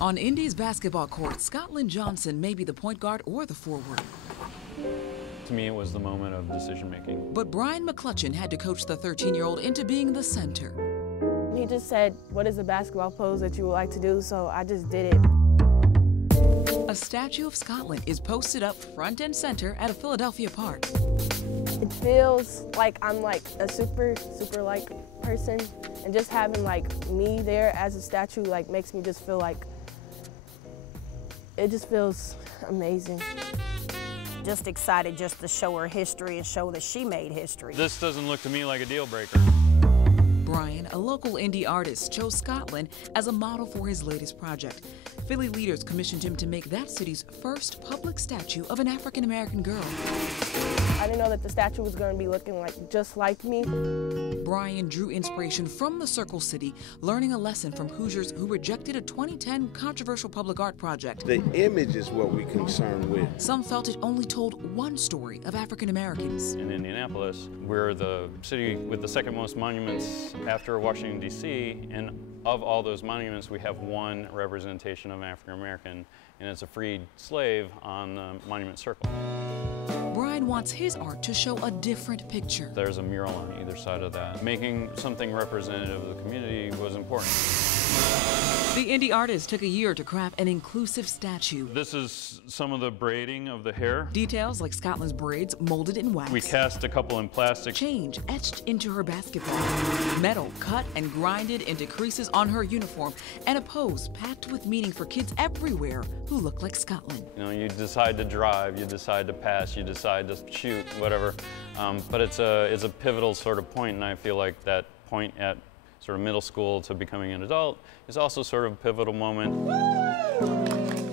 On Indy's basketball court, Scotland Johnson may be the point guard or the forward. To me, it was the moment of decision-making. But Brian McCutcheon had to coach the 13-year-old into being the center. He just said, what is a basketball pose that you would like to do? So I just did it. A statue of Scotland is posted up front and center at a Philadelphia park. It feels like I'm like a super like person, and just having like me there as a statue like makes me just feel like, it just feels amazing. Just excited just to show her history and show that she made history. This doesn't look to me like a deal breaker. Brian, a local indie artist, chose Scotland as a model for his latest project. Philly leaders commissioned him to make that city's first public statue of an African-American girl. I didn't know that the statue was going to be looking like just like me. Brian drew inspiration from the Circle City, learning a lesson from Hoosiers who rejected a 2010 controversial public art project. The image is what we're concerned with. Some felt it only told one story of African Americans. In Indianapolis, we're the city with the second most monuments after Washington, D.C., and of all those monuments, we have one representation of African American, and it's a freed slave on the Monument Circle. Brian wants his art to show a different picture. There's a mural on either side of that. Making something representative of the community was important. The indie artist took a year to craft an inclusive statue. This is some of the braiding of the hair. Details like Scotland's braids molded in wax. We cast a couple in plastic. Change etched into her basketball. Metal cut and grinded into creases on her uniform, and a pose packed with meaning for kids everywhere who look like Scotland. You know, you decide to drive, you decide to pass, you decide to shoot, whatever. But it's a pivotal sort of point, and I feel like that point at sort of middle school to becoming an adult is also sort of a pivotal moment.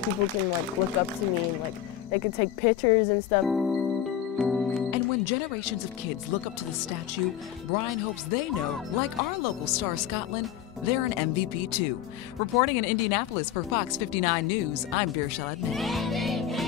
People can like look up to me and like they can take pictures and stuff. And when generations of kids look up to the statue, Brian hopes they know, like our local star Scotland, they're an MVP too. Reporting in Indianapolis for Fox 59 News, I'm Beairshelle Edmé.